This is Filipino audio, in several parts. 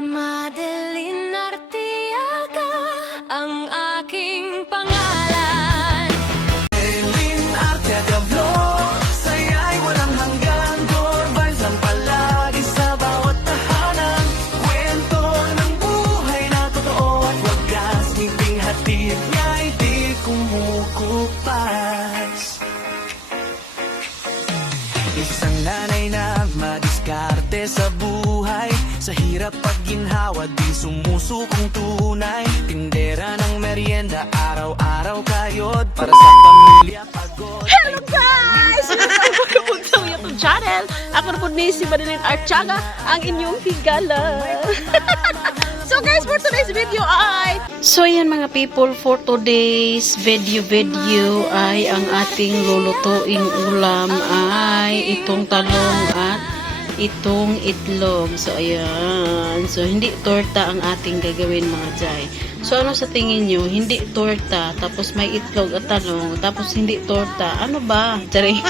Madeline Artiaga ang aking pangalan. Madeline Artiaga Vlog, saya'y walang hanggan. Door vibes lang palagi sa bawat tahanan. Kwento ng buhay na totoo at wagas. Ngiping hatid niya'y di kumukupas. Isang nanay na madiskarte sa buhay. Sa hirap pag ginhawa, di sumusukong tunay. Tindera ng merienda, araw-araw kayod. Para sa pamilya pagod. Hello guys! Welcome sa YouTube channel. Ako na po ni si Madeline Artiaga, ang inyong higala. So guys, for today's video ay... So yan mga people, for today's video ay ang ating lulutuing ulam ay itong talong at itong itlog. So ayan. So hindi torta ang ating gagawin mga jay. So ano sa tingin nyo? Hindi torta, tapos may itlog at talong, tapos hindi torta. Ano ba? Tsari.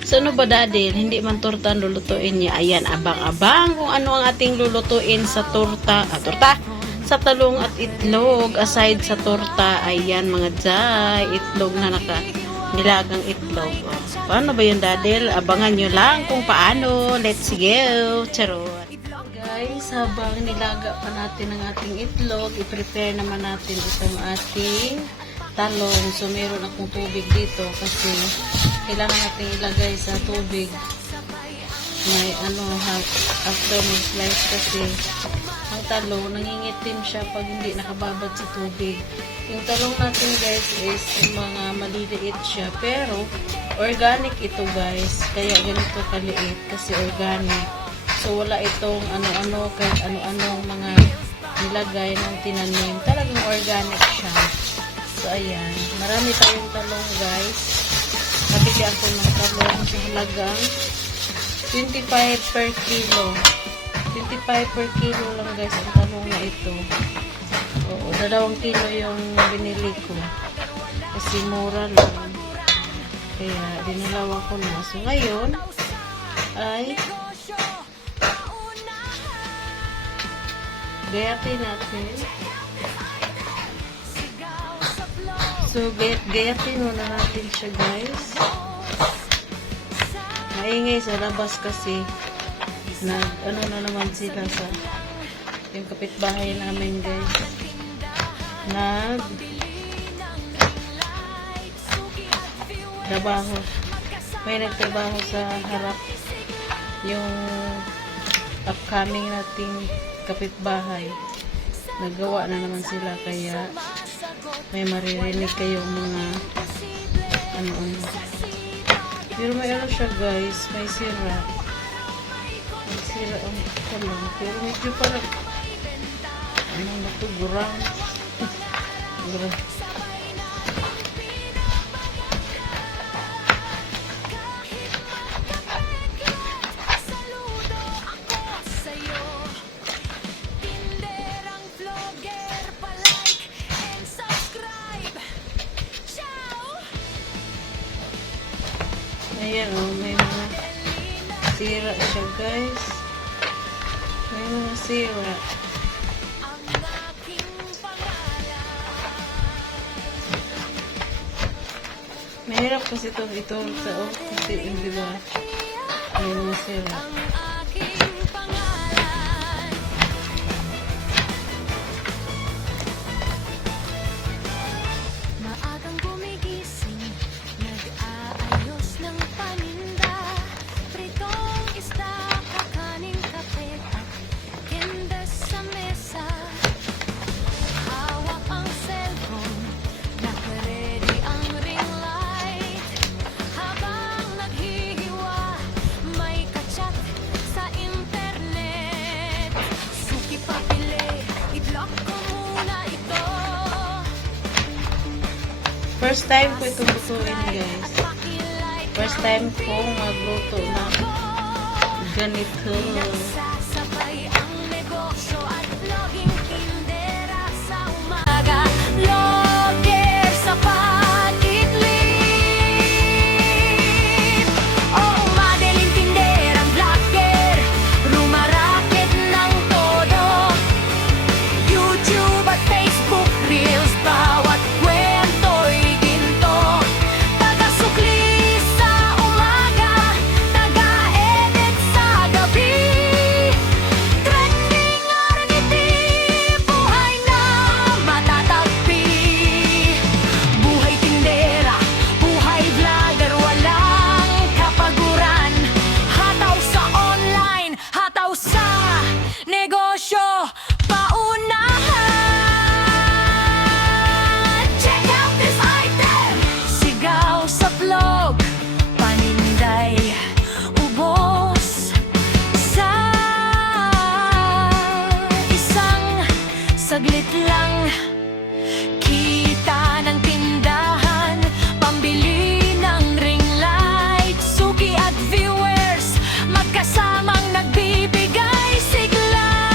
So ano ba dadil? Hindi man torta ang lulutuin niya. Ayan, abang-abang kung ano ang ating lulutuin sa torta. Torta! Sa talong at itlog. Aside sa torta, ayan mga jay. Itlog na nilagang itlog. O, paano ba yun dadil? Abangan nyo lang kung paano. Let's go! Charot! Guys, habang nilaga pa natin ang ating itlog, i-prepare naman natin itong ating talong. So, meron akong tubig dito kasi kailangan natin ilagay sa tubig. May after mag-slice kasi ang talong, nangingitim siya pag hindi nakababad sa tubig. Yung talong natin guys is mga maliliit siya, pero organic ito guys. Kaya ganito kaliit kasi organic. So, wala itong ano-ano, kahit ano-ano mga nilagay ng tinanim. Talagang organic siya. So, ayan. Marami tayong talong, guys. Nabili ako ng talong sa halagang 25 per kilo. 25 per kilo lang, guys, ang talong na ito. Oo, 2 kilo yung binili ko. Kasi mura lang. Kaya, dinalawa ko na. So, ngayon, ay gayatin natin. So, gayatin muna natin siya, guys. Maingay sa labas kasi na naman sila sa yung kapitbahay namin, guys. Trabaho. May nagtrabaho sa harap yung upcoming nating kapitbahay. Nagawa na naman sila kaya may maririnig kayong mga ano. Pero may ano siya guys, may sira. May sira ang talong. Pero medyo parang gurang. Gurang. Ayan o, may mga sira siya guys. May mga sira. Mahirap kasi ito sa kasi di ba? May mga sira. First time ko itong lutuin guys. First time kong magluto na ganito. Oh, Madeline Tindera, vlogger, rumarakit ng todo. saglit lang. Kita ng tindahan, pambili ng ring light. Suki at viewers, magkasamang nagbibigay sigla.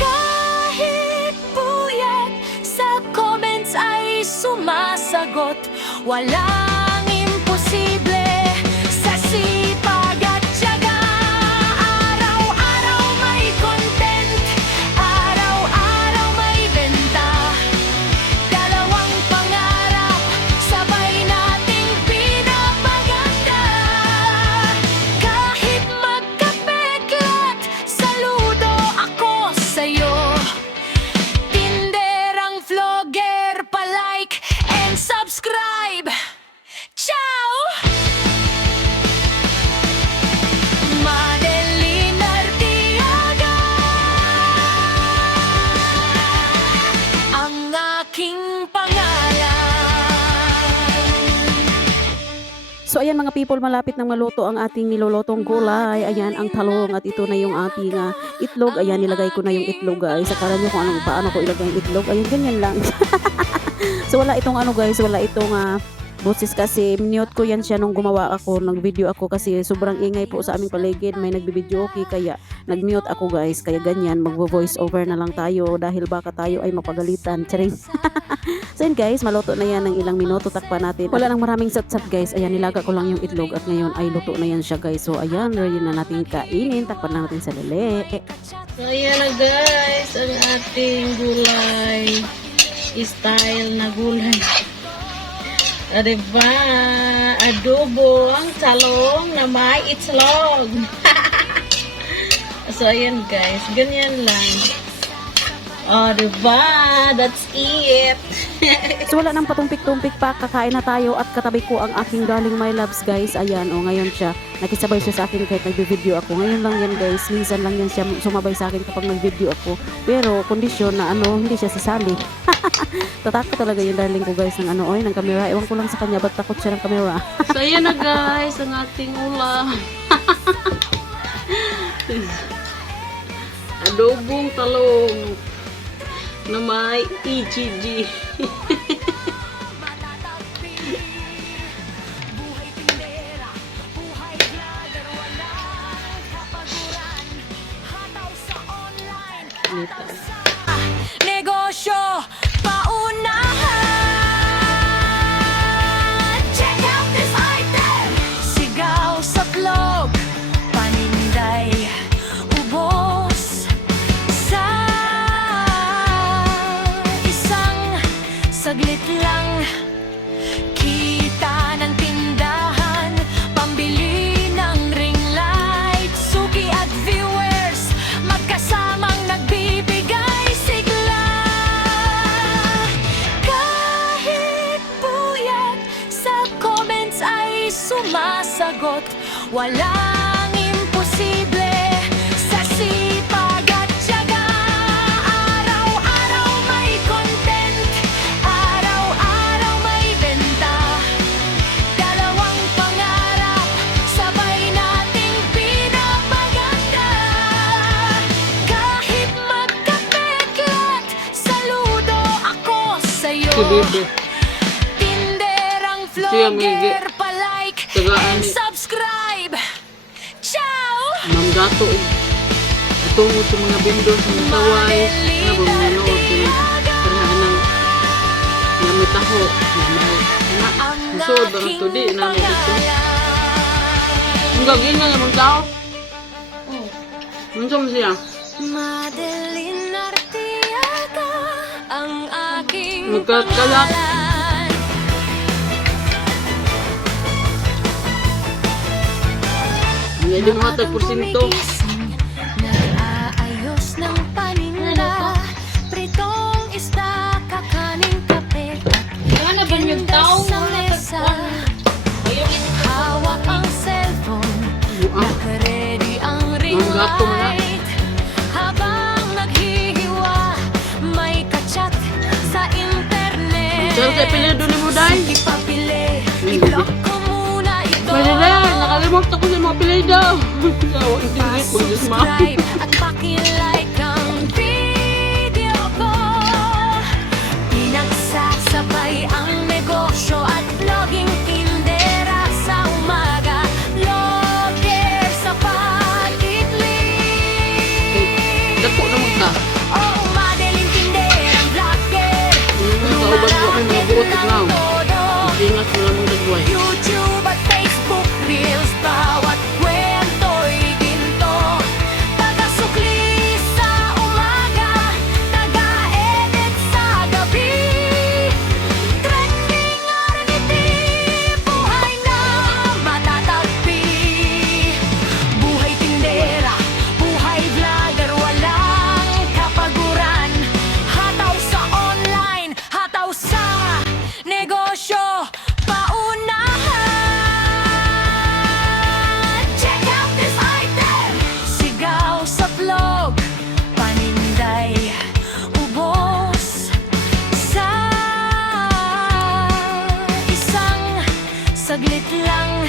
Kahit puyat, sa comments ay sumasagot. Walang imposible sa sipag at tiyaga. Araw-araw may content, araw-araw may benta. Dalawang pangarap, sabay nating pinapaganda. Kahit magkapeklat, saludo ako sa'yo. Tinderang vlogger, pa-like and subscribe. Ciao! Madeline Artiaga, ang aking pangalan. So ayan mga people, malapit nang maluto ang ating nilolotong gulay. Ayan ang talong at ito na yung ating itlog. Ayan, nilagay ko na yung itlog guys. Akala nyo kung paano ko ilagay yung itlog. Ayan, ganyan lang. So wala itong guys, wala itong boses kasi mute ko yan siya nung gumawa ako, nag-video ako kasi sobrang ingay po sa aming paligid, may nagbibideo okay, kaya nag-mute ako guys, kaya ganyan, mag-voice over na lang tayo dahil baka tayo ay mapagalitan. Charing. So yun guys, maluto na yan ng ilang minuto, takpan natin. Wala nang maraming satsat guys, ayan, nilaga ko lang yung itlog at ngayon ay luto na yan siya guys. So ayan, ready na natin kainin, takpan na natin sa lele. So ayan na guys, ang ating gulay, style na gulay. Diba? Adobo ang talong na may itlog. So, ayan guys. Ganyan lang. Oh, diba? That's it. So, wala nang patumpik-tumpik pa. Kakain na tayo at katabi ko ang aking galing my loves guys. Ayan, oh, ngayon siya. Nakisabay siya sa akin kahit nag-video ako. Ngayon lang yan guys. Minsan lang yan siya sumabay sa akin kapag nag-video ako. Pero, kondisyon na hindi siya sasali. Tatakot talaga yung darling ko guys ng ng camera. Ewan ko lang sa kanya, ba't takot siya ng camera? So, ayan na guys, ang ating ulam. Adobong talong na may EGG. Negosyo, paunahan. Check out this item. Sigaw sa vlog, paninday, ubos sa isang saglit lang. Kita ng tindahan, pambili ng ring light. Suki at viewers, magkasamang nagbibigay sigla. Kahit puyat, sa comments ay sumasagot. Walang imposible sa sipag at tiyaga. Araw-araw may content, araw-araw may benta. Dalawang pangarap, sabay nating pinapaganda. Kahit magkapeklat, saludo ako sa'yo. Tinderang vlogger, pa-like and subscribe. Ciao! Mang gato eh. Ito mo sa mga vendor sa mga kaway. Na ba mga nood ko na karhaan ng yamitaho. Masod, barang tudi na mo dito. Ang gagawin nga namang tao. Ano mo siya? Madeline Artiaga, ang aking Magkalat. pangalan. Hindi mo hatag porsinto. Nag-aayos ng paninda, pritong isda, kakaning kape. Ano ba yung tao? Sa mesa, hawak ang cellphone, naka-ready ang ring Ang gato mo na. light. Habang naghihiwa, may kachat sa internet. Saan kayo pilido ni mo, Day? Sige papili, i-block ko muna ito. Pwede na, nakalimot ako sa mga pilido. Hindi, mag-Diyos ma. Subscribe at paki-like ang video. lang. todo. Ingat mo lang mong nagway. YouTube at Facebook Reels, bawat kwento'y ginto. Taga-sukli sa umaga, taga-edit sa gabi. Trending arniti, buhay na matatagpi. Buhay tindera, buhay vlogger, walang kapaguran. Hataw sa online, hataw sa negosyo, paunahan. Check out this item! Sigaw sa vlog, paninday, ubos sa isang saglit lang.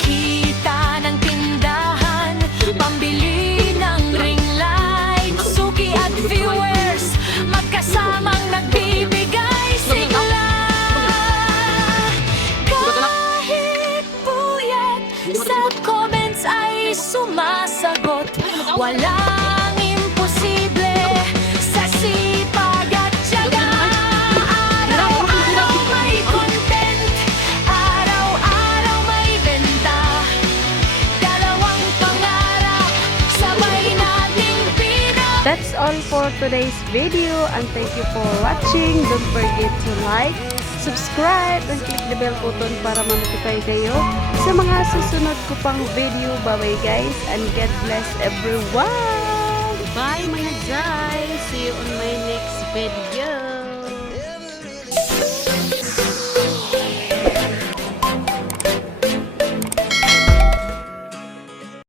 Kita ng tindahan, pambili ng ring light, suki at viewers, magkasamang nagbibigay sigla. Kahit puyat, sa comments ay sumasagot. Walang imposible sa sipag at tiyaga. Araw-araw may content, araw-araw may benta. Dalawang pangarap, sabay nating pinag. That's all for today's video and thank you for watching. Don't forget to like, subscribe, and click the bell button para ma-notify kayo sa mga susunod ko pang video. Bye-bye guys and God bless everyone! Bye mga Jai! See you on my next video!